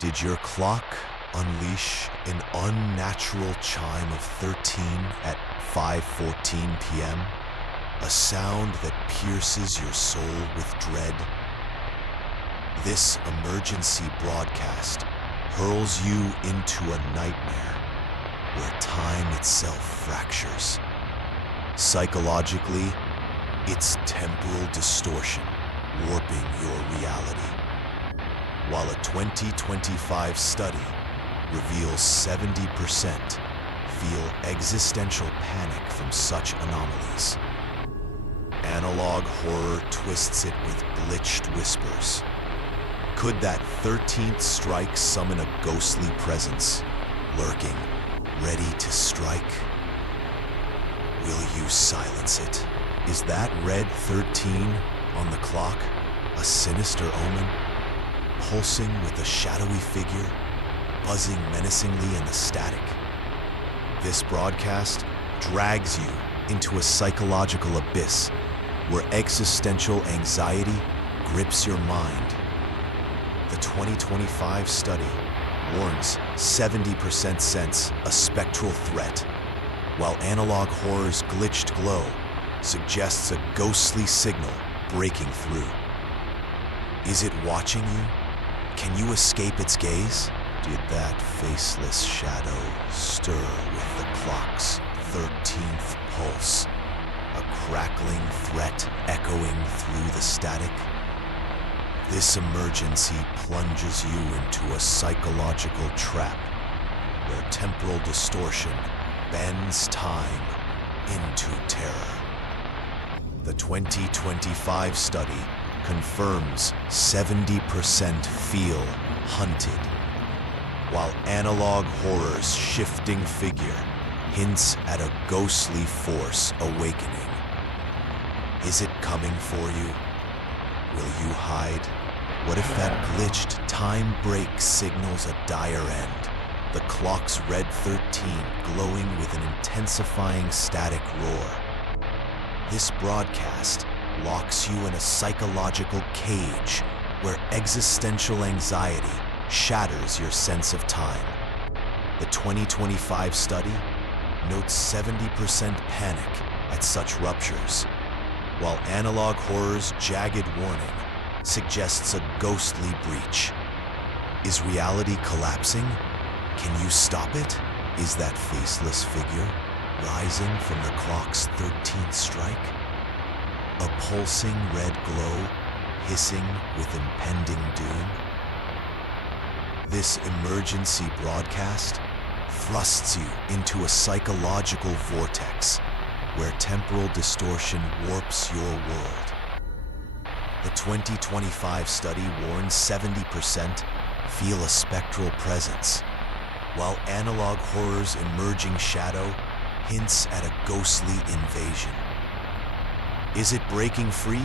Did your clock unleash an unnatural chime of 13 at 5:14 p.m.? A sound that pierces your soul with dread? This emergency broadcast hurls you into a nightmare where time itself fractures. Psychologically, it's temporal distortion warping your reality. While a 2025 study reveals 70% feel existential panic from such anomalies, analog horror twists it with glitched whispers. Could that 13th strike summon a ghostly presence, lurking, ready to strike? Will you silence it? Is that red 13 on the clock a sinister omen? Pulsing with a shadowy figure, buzzing menacingly in the static. This broadcast drags you into a psychological abyss where existential anxiety grips your mind. The 2025 study warns 70% sense a spectral threat, while analog horror's glitched glow suggests a ghostly signal breaking through. Is it watching you? Can you escape its gaze? Did that faceless shadow stir with the clock's 13th pulse, a crackling threat echoing through the static? This emergency plunges you into a psychological trap where temporal distortion bends time into terror. The 2025 study confirms 70% feel hunted, while analog horror's shifting figure hints at a ghostly force awakening. Is it coming for you? Will you hide? What if that glitched time break signals a dire end? The clock's red 13 glowing with an intensifying static roar. This broadcast locks you in a psychological cage where existential anxiety shatters your sense of time. The 2025 study notes 70% panic at such ruptures, while analog horror's jagged warning suggests a ghostly breach. Is reality collapsing? Can you stop it? Is that faceless figure rising from the clock's 13th strike? A pulsing red glow hissing with impending doom? This emergency broadcast thrusts you into a psychological vortex where temporal distortion warps your world. The 2025 study warns 70% feel a spectral presence, while analog horror's emerging shadow hints at a ghostly invasion. Is it breaking free?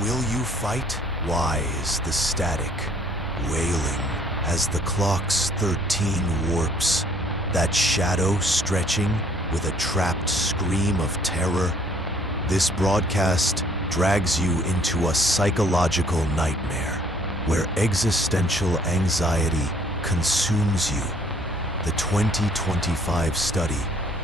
Will you fight? Why is the static wailing as the clock's 13 warps, that shadow stretching with a trapped scream of terror? This broadcast drags you into a psychological nightmare where existential anxiety consumes you. The 2025 study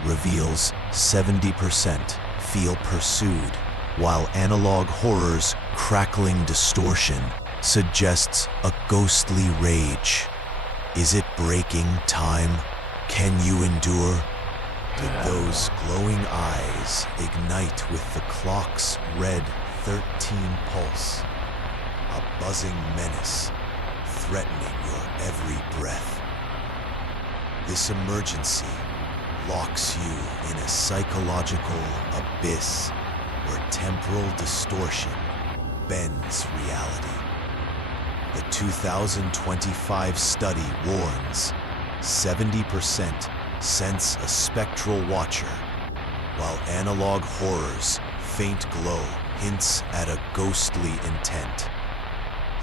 reveals 70% feel pursued, while analog horror's crackling distortion suggests a ghostly rage. Is it breaking time? Can you endure? Did those glowing eyes ignite with the clock's red 13 pulse, a buzzing menace threatening your every breath? This emergency locks you in a psychological abyss where temporal distortion bends reality. The 2025 study warns 70% sense a spectral watcher, while analog horror's faint glow hints at a ghostly intent.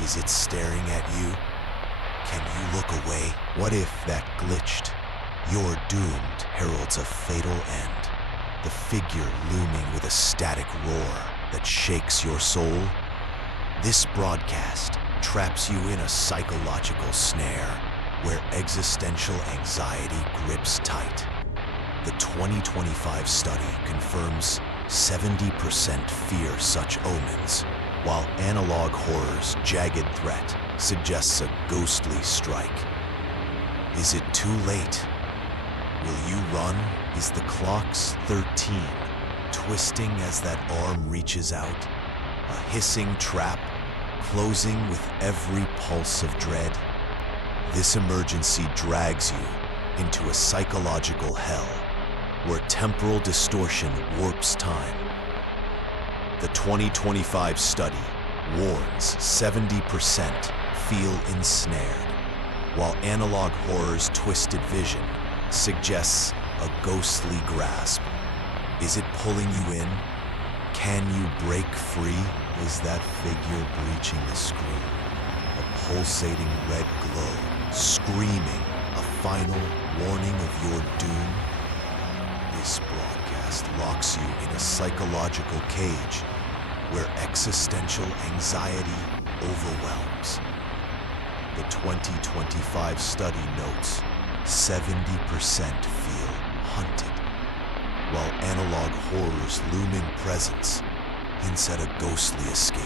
Is it staring at you? Can you look away? What if that glitched, "You're doomed" heralds a fatal end? The figure looming with a static roar that shakes your soul? This broadcast traps you in a psychological snare existential anxiety grips tight. The 2025 study confirms 70% fear such omens, while Analog Horror's jagged threat suggests a ghostly strike. Is it too late? Will you run? Is the clock's 13, twisting as that arm reaches out? A hissing trap, closing with every pulse of dread? This emergency drags you into a psychological hell, where temporal distortion warps time. The 2025 study warns 70% feel ensnared, while Analog Horror's twisted vision suggests a ghostly grasp. Is it pulling you in? Can you break free? Is that figure breaching the screen? A pulsating red glow, screaming a final warning of your doom? This broadcast locks you in a psychological cage where existential anxiety overwhelms. The 2025 study notes 70% feel hunted, while Analog Horror's looming presence hints at a ghostly escape.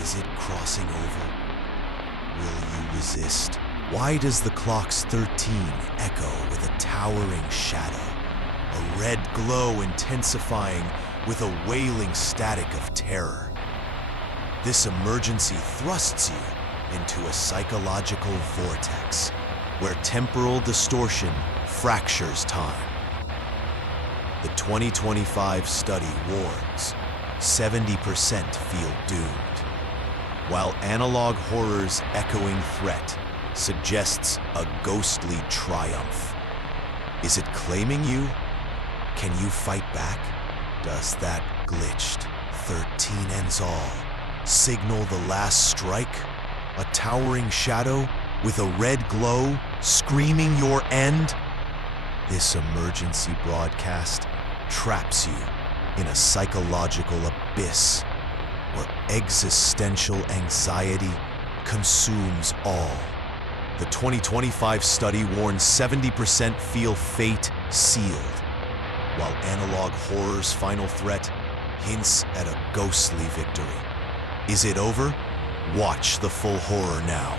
Is it crossing over? Will you resist? Why does the clock's 13 echo with a towering shadow, a red glow intensifying with a wailing static of terror? This emergency thrusts you into a psychological vortex where temporal distortion fractures time. The 2025 study warns 70% feel doomed, while Analog Horror's echoing threat suggests a ghostly triumph. Is it claiming you? Can you fight back? Does that glitched 13 ends all signal the last strike? A towering shadow with a red glow screaming your end? This emergency broadcast traps you in a psychological abyss where existential anxiety consumes all. The 2025 study warns 70% feel fate sealed, while Analog Horror's final threat hints at a ghostly victory. Is it over? Watch the full horror now.